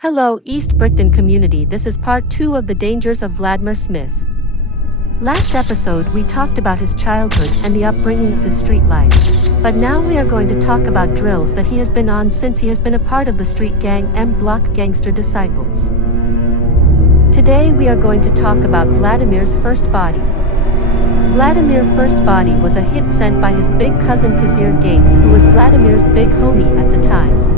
Hello, East Brickton community. This is part 2 of the dangers of Vladimir Smith. Last episode we talked about his childhood and the upbringing of his street life. But now we are going to talk about drills that he has been on since he has been a part of the street gang M Block Gangster Disciples. Today we are going to talk about Vladimir's first body. Vladimir's first body was a hit sent by his big cousin Kazir Gates, who was Vladimir's big homie at the time.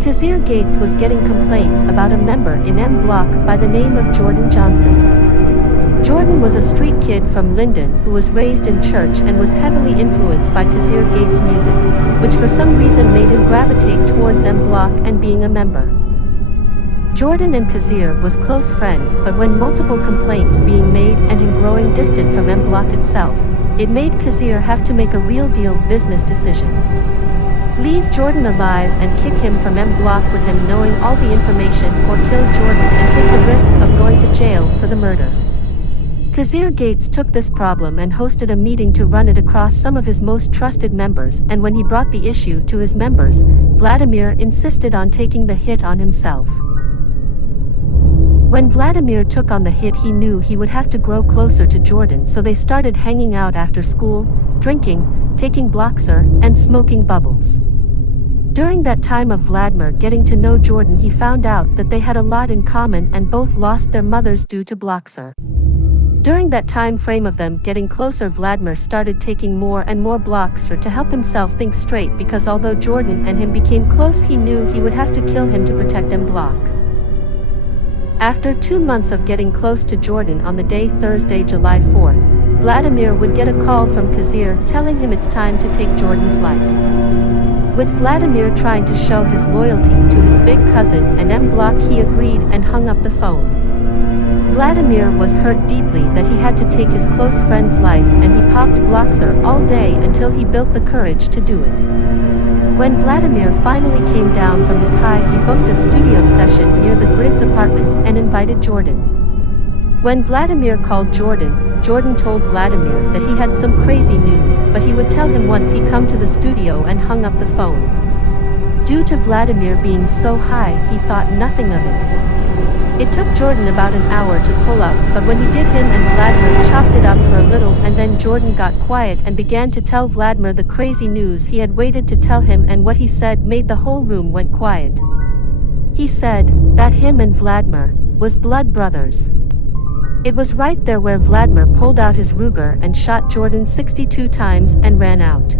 Kazir Gates was getting complaints about a member in M Block by the name of Jordan Johnson. Jordan was a street kid from Linden who was raised in church and was heavily influenced by Kazir Gates' music, which for some reason made him gravitate towards M Block and being a member. Jordan and Kazir was close friends, but when multiple complaints being made and him growing distant from M Block itself, it made Kazir have to make a real deal business decision. Leave Jordan alive and kick him from M Block with him knowing all the information, or kill Jordan and take the risk of going to jail for the murder. Kazir Gates took this problem and hosted a meeting to run it across some of his most trusted members, and when he brought the issue to his members, Vladimir insisted on taking the hit on himself. When Vladimir took on the hit, he knew he would have to grow closer to Jordan, so they started hanging out after school, drinking, taking Bloxer, and smoking bubbles. During that time of Vladimir getting to know Jordan, he found out that they had a lot in common and both lost their mothers due to Bloxer. During that time frame of them getting closer, Vladimir started taking more and more Bloxer to help himself think straight, because although Jordan and him became close, he knew he would have to kill him to protect M Block. After 2 months of getting close to Jordan, on the day Thursday, July 4th, Vladimir would get a call from Kazir telling him it's time to take Jordan's life. With Vladimir trying to show his loyalty to his big cousin and M Block, he agreed and hung up the phone. Vladimir was hurt deeply that he had to take his close friend's life, and he popped Bloxer all day until he built the courage to do it. When Vladimir finally came down from his high, he booked a studio session near the Grid's apartments and invited Jordan. When Vladimir called Jordan, Jordan told Vladimir that he had some crazy news, but he would tell him once he come to the studio, and hung up the phone. Due to Vladimir being so high, he thought nothing of it. It took Jordan about an hour to pull up, but when he did, him and Vladimir chopped it up for a little, and then Jordan got quiet and began to tell Vladimir the crazy news he had waited to tell him, and what he said made the whole room went quiet. He said that him and Vladimir was blood brothers. It was right there where Vladimir pulled out his Ruger and shot Jordan 62 times and ran out.